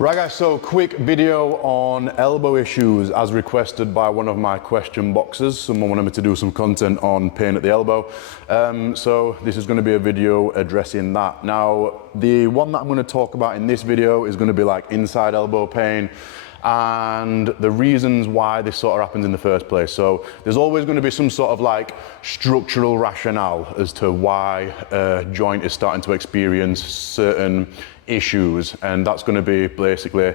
Right guys, so quick video on elbow issues as requested by one of my question boxes. Someone wanted me to do some content on pain at the elbow. So this is going to be a video addressing that. Now, the one that I'm going to talk about in this video is going to be like inside elbow pain and the reasons why this sort of happens in the first place. So there's always going to be some sort of like structural rationale as to why a joint is starting to experience certain issues, and that's going to be basically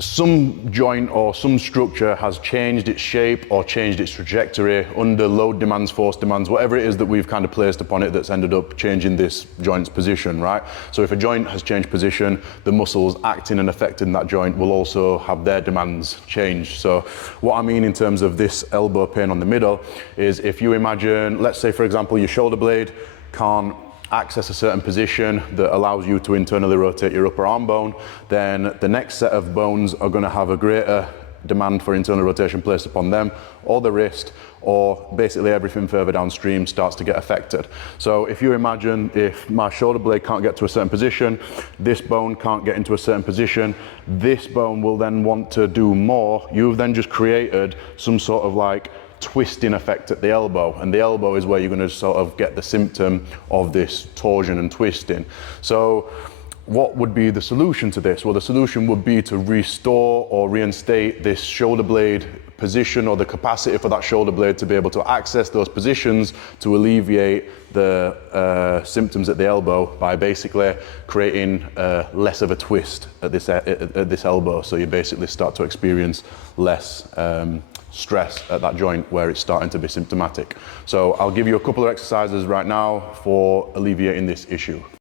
some joint or some structure has changed its shape or changed its trajectory under load demands, force demands, whatever it is that we've kind of placed upon it that's ended up changing this joint's position, right? So if a joint has changed position, the muscles acting and affecting that joint will also have their demands changed. So what I mean in terms of this elbow pain on the middle is if you imagine, let's say for example, your shoulder blade can't access a certain position that allows you to internally rotate your upper arm bone, then the next set of bones are going to have a greater demand for internal rotation placed upon them, or the wrist, or basically everything further downstream starts to get affected. So if you imagine if my shoulder blade can't get to a certain position, this bone can't get into a certain position, this bone will then want to do more. You've then just created some sort of like twisting effect at the elbow, and the elbow is where you're going to sort of get the symptom of this torsion and twisting. So what would be the solution to this? Well, the solution would be to restore or reinstate this shoulder blade position, or the capacity for that shoulder blade to be able to access those positions to alleviate the symptoms at the elbow by basically creating less of a twist at this elbow. So you basically start to experience less stress at that joint where it's starting to be symptomatic. So I'll give you a couple of exercises right now for alleviating this issue.